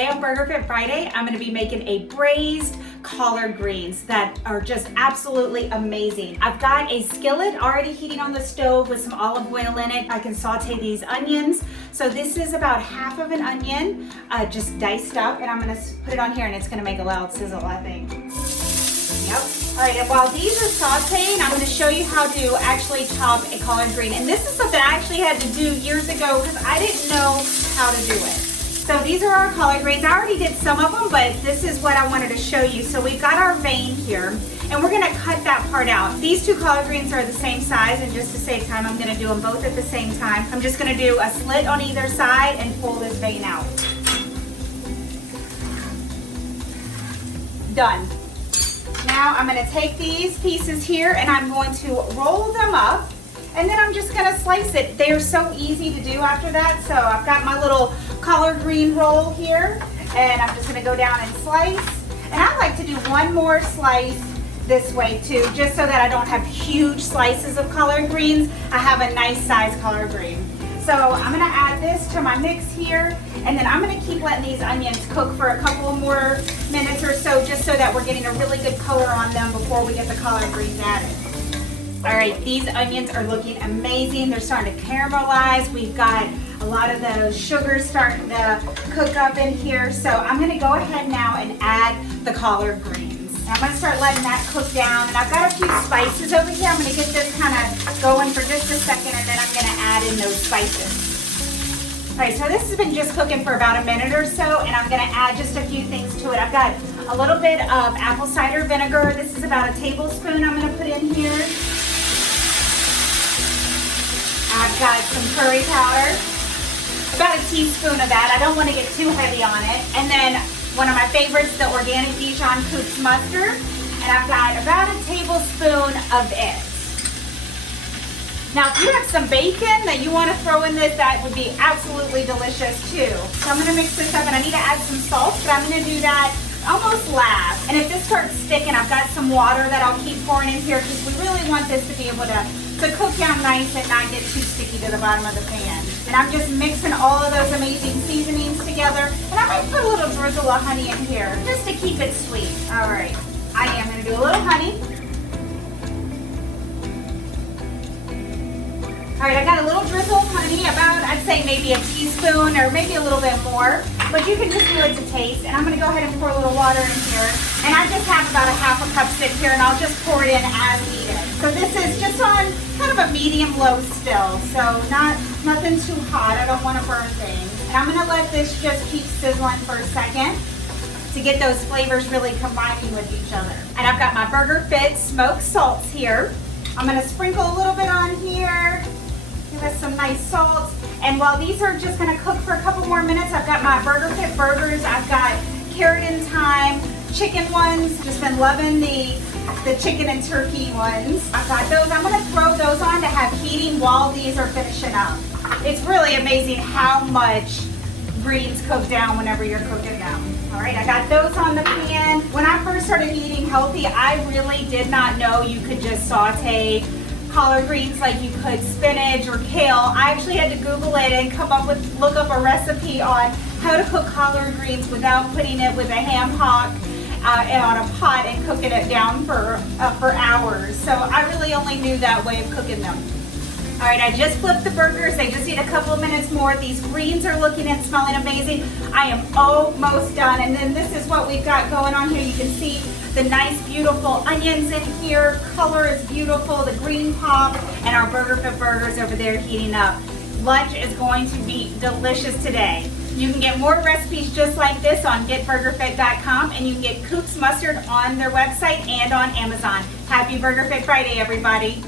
Today on BurgerFit Friday, I'm gonna be making a braised collard greens that are just absolutely amazing. I've got a skillet already heating on the stove with some olive oil in it. I can saute these onions. So this is about half of an onion, just diced up, and I'm gonna put it on here and it's gonna make a loud sizzle, I think. Yep. All right, and while these are sauteing, I'm gonna show you how to actually chop a collard green. And this is something I actually had to do years ago because I didn't know how to do it. So these are our collard greens. I already did some of them, but this is what I wanted to show you. So we've got our vein here, and we're gonna cut that part out. These two collard greens are the same size, and just to save time, I'm gonna do them both at the same time. I'm just gonna do a slit on either side and pull this vein out. Done. Now I'm gonna take these pieces here and I'm going to roll them up, and then I'm just gonna slice it. They are so easy to do after that. So I've got my little collard green roll here, and I'm just gonna go down and slice. And I like to do one more slice this way too, just so that I don't have huge slices of collard greens. I have a nice size collard green. So I'm gonna add this to my mix here, and then I'm gonna keep letting these onions cook for a couple more minutes or so, just so that we're getting a really good color on them before we get the collard greens added. All right, these onions are looking amazing. They're starting to caramelize. We've got a lot of the sugar starting to cook up in here. So I'm gonna go ahead now and add the collard greens. And I'm gonna start letting that cook down. And I've got a few spices over here. I'm gonna get this kind of going for just a second, and then I'm gonna add in those spices. All right, so this has been just cooking for about a minute or so, and I'm gonna add just a few things to it. I've got a little bit of apple cider vinegar. This is about a tablespoon I'm gonna put in here. I've got some curry powder, about a teaspoon of that. I don't want to get too heavy on it. And then one of my favorites, the organic Dijon Koops mustard. And I've got about a tablespoon of it. Now, if you have some bacon that you want to throw in this, that would be absolutely delicious too. So I'm going to mix this up, and I need to add some salt, but I'm going to do that almost last. And if this starts sticking, I've got some water that I'll keep pouring in here, because we really want this to be able to cook down nice and not get too sticky to the bottom of the pan. And I'm just mixing all of those amazing seasonings together. And I might put a little drizzle of honey in here just to keep it sweet. All right, I am gonna do a little honey. All right, I got a little drizzle of honey, about, I'd say maybe a teaspoon or maybe a little bit more, but you can just do it to taste. And I'm gonna go ahead and pour a little water in here. And I just have about a half a cup sitting here, and I'll just pour it in as needed. So this is just on kind of a medium-low still, so nothing too hot. I don't want to burn things. And I'm gonna let this just keep sizzling for a second to get those flavors really combining with each other. And I've got my BurgerFit smoked salts here. I'm gonna sprinkle a little bit on here. Give us some nice salt. And while these are just gonna cook for a couple more minutes, I've got my BurgerFit burgers. I've got carrot and thyme chicken ones. Just been loving the chicken and turkey ones. I've got those. I'm gonna throw those on to have heating while these are finishing up. It's really amazing how much greens cook down whenever you're cooking them. All right, I got those on the pan. When I first started eating healthy, I really did not know you could just saute collard greens like you could spinach or kale. I actually had to Google it and look up a recipe on how to cook collard greens without putting it with a ham hock on a pot and cooking it down for hours. So I really only knew that way of cooking them. All right, I just flipped the burgers. They just need a couple of minutes more. These greens are looking and smelling amazing. I am almost done. And then this is what we've got going on here. You can see the nice, beautiful onions in here. Color is beautiful, the green pop, and our BurgerFit burgers over there heating up. Lunch is going to be delicious today. You can get more recipes just like this on getburgerfit.com, and you can get Koops mustard on their website and on Amazon. Happy BurgerFit Friday, everybody.